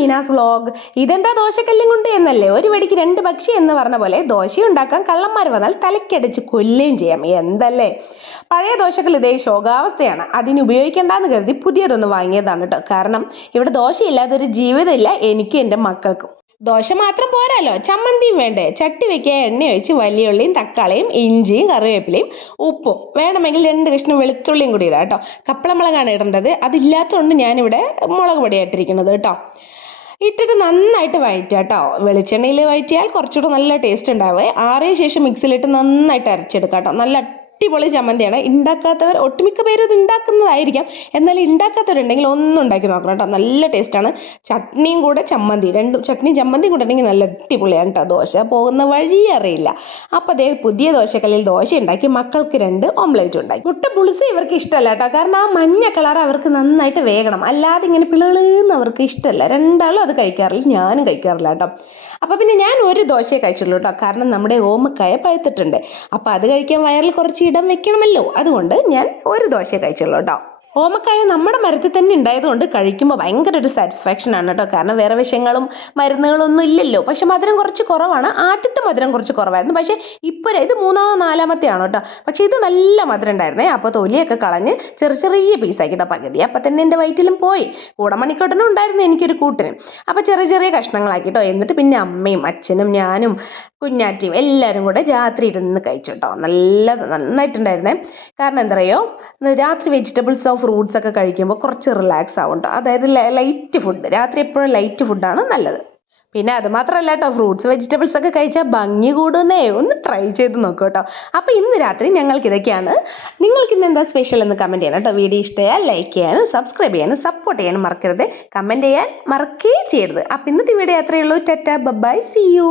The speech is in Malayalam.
നീനാസ് വ്ളോഗ്. ഇതെന്താ ദോശക്കല്ലും കൊണ്ട് എന്നല്ലേ, ഒരു വെടിക്ക് രണ്ട് പക്ഷി എന്ന് പറഞ്ഞ പോലെ ദോശയുണ്ടാക്കാൻ കള്ളന്മാർ വന്നാൽ തലക്കടിച്ച് കൊല്ലുകയും ചെയ്യാം. എന്തല്ലേ, പഴയ ദോശക്കല്ല് ഇതേ ശോകാവസ്ഥയാണ്. അതിന് ഉപയോഗിക്കേണ്ടെന്ന് കരുതി പുതിയതൊന്ന് വാങ്ങിയതാണ് കേട്ടോ. കാരണം ഇവിടെ ദോശയില്ലാത്തൊരു ജീവിതമില്ല എനിക്കും എൻ്റെ മക്കൾക്കും. ദോശ മാത്രം പോരാലോ, ചമ്മന്തിയും വേണ്ടേ. ചട്ടി വെക്കുക, എണ്ണ ഒഴിച്ച് വലിയ ഉള്ളിയും തക്കാളിയും ഇഞ്ചിയും കറിവേപ്പിലയും ഉപ്പും വേണമെങ്കിൽ 2 കഷ്ണം വെളുത്തുള്ളിയും കൂടി ഇടാം കേട്ടോ. കപ്പളമുളകാണ് ഇടേണ്ടത്, അതില്ലാത്തതുകൊണ്ട് ഞാനിവിടെ മുളക് പൊടിയായിട്ടിരിക്കുന്നത് കേട്ടോ. ഇട്ടിട്ട് നന്നായിട്ട് വഴറ്റുക കേട്ടോ. വെളിച്ചെണ്ണയിൽ വഴറ്റിയാൽ കുറച്ചുകൂടെ നല്ല ടേസ്റ്റ് ഉണ്ടാവുക. ആറിയ ശേഷം മിക്സിയിലിട്ട് നന്നായിട്ട് അരച്ചെടുക്കാം കേട്ടോ. നല്ല അടിപൊളി ചമ്മന്തിയാണ്. ഉണ്ടാക്കാത്തവർ ഒട്ടുമിക്ക പേരും ഇത് ഉണ്ടാക്കുന്നതായിരിക്കാം, എന്നാൽ ഉണ്ടാക്കാത്തവരുണ്ടെങ്കിൽ ഒന്നും ഉണ്ടാക്കി നോക്കണം കേട്ടോ. നല്ല ടേസ്റ്റാണ്. ചട്നിയും കൂടെ ചമ്മന്തി, രണ്ടും ചട്നിയും ചമ്മന്തിയും കൂടെ ഉണ്ടെങ്കിൽ നല്ല അടിപൊളിയാണ് കേട്ടോ. ദോശ പോകുന്ന വഴി അറിയില്ല. അപ്പോൾ അതേ പുതിയ ദോശക്കല്ലിൽ ദോശ ഉണ്ടാക്കി മക്കൾക്ക് 2 ഓംലേറ്റ് ഉണ്ടാക്കി. മുട്ട പുളിസ് ഇവർക്ക് ഇഷ്ടമല്ല കേട്ടോ, കാരണം ആ മഞ്ഞ കളർ അവർക്ക് നന്നായിട്ട് വേകണം. അല്ലാതെ ഇങ്ങനെ പിളകളെന്ന് അവർക്ക് ഇഷ്ടമല്ല. രണ്ടാളും അത് കഴിക്കാറില്ല, ഞാനും കഴിക്കാറില്ല കേട്ടോ. അപ്പോൾ പിന്നെ ഞാൻ ഒരു ദോശയെ കഴിച്ചുള്ളൂ കേട്ടോ, കാരണം നമ്മുടെ ഓമക്കായ പഴുത്തിട്ടുണ്ട്. അപ്പോൾ അത് കഴിക്കാൻ വയറിൽ കുറച്ച് ഇടം വെക്കണമല്ലോ, അതുകൊണ്ട് ഞാൻ ഒരു ദോശയെ കഴിച്ചുള്ളൂ കേട്ടോ. ഓമക്കായ നമ്മുടെ മരത്തിൽ തന്നെ ഉണ്ടായതുകൊണ്ട് കഴിക്കുമ്പോൾ ഭയങ്കര ഒരു സാറ്റിസ്ഫാക്ഷൻ ആണ് കേട്ടോ. കാരണം വേറെ വിഷങ്ങളും മരുന്നുകളും ഒന്നും ഇല്ലല്ലോ. പക്ഷെ മധുരം കുറച്ച് കുറവാണ്. ആദ്യത്തെ മധുരം കുറച്ച് കുറവായിരുന്നു, പക്ഷേ ഇപ്പോൾ ഇത് 3-ാമോ 4-ാമത്തെ ആണ് കേട്ടോ. പക്ഷേ ഇത് നല്ല മധുരം ഉണ്ടായിരുന്നേ. അപ്പോൾ തൊലിയൊക്കെ കളഞ്ഞ് ചെറിയ പീസാക്കിട്ടോ. പകുതി അപ്പം തന്നെ എൻ്റെ വയറ്റിലും പോയി. കൂടെ മണിക്കോട്ടനും ഉണ്ടായിരുന്നു എനിക്കൊരു കൂട്ടിന്. അപ്പോൾ ചെറിയ കഷ്ണങ്ങളാക്കിട്ടോ. എന്നിട്ട് പിന്നെ അമ്മയും അച്ഛനും ഞാനും കുഞ്ഞാറ്റിയും എല്ലാവരും കൂടെ രാത്രി ഇരുന്ന് കഴിച്ചു കേട്ടോ. നന്നായിട്ടുണ്ടായിരുന്നേ. കാരണം എന്താ പറയുക, രാത്രി വെജിറ്റബിൾസോ ഫ്രൂട്ട്സ് ഒക്കെ കഴിക്കുമ്പോൾ കുറച്ച് റിലാക്സ് ആവും കേട്ടോ. അതായത് ലൈറ്റ് ഫുഡ്, രാത്രി എപ്പോഴും ലൈറ്റ് ഫുഡാണ് നല്ലത്. പിന്നെ അത് മാത്രമല്ല കേട്ടോ, ഫ്രൂട്ട്സ് വെജിറ്റബിൾസ് ഒക്കെ കഴിച്ചാൽ ഭംഗി കൂടുന്നേ. ഒന്ന് ട്രൈ ചെയ്ത് നോക്കൂ കേട്ടോ. അപ്പോൾ ഇന്ന് രാത്രി ഞങ്ങൾക്ക് ഇതൊക്കെയാണ്. നിങ്ങൾക്ക് ഇന്ന് എന്താ സ്പെഷ്യൽ എന്ന് കമൻറ്റ് ചെയ്യണം കേട്ടോ. വീഡിയോ ഇഷ്ടമായാൽ ലൈക്ക് ചെയ്യാനും സബ്സ്ക്രൈബ് ചെയ്യാനും സപ്പോർട്ട് ചെയ്യാനും മറക്കരുത്. കമൻറ്റ് ചെയ്യാൻ മറക്കുകയും ചെയ്യരുത്. അപ്പോൾ ഇന്നത്തെ വീഡിയോ അത്രയേ ഉള്ളൂ. Tata bye, see U.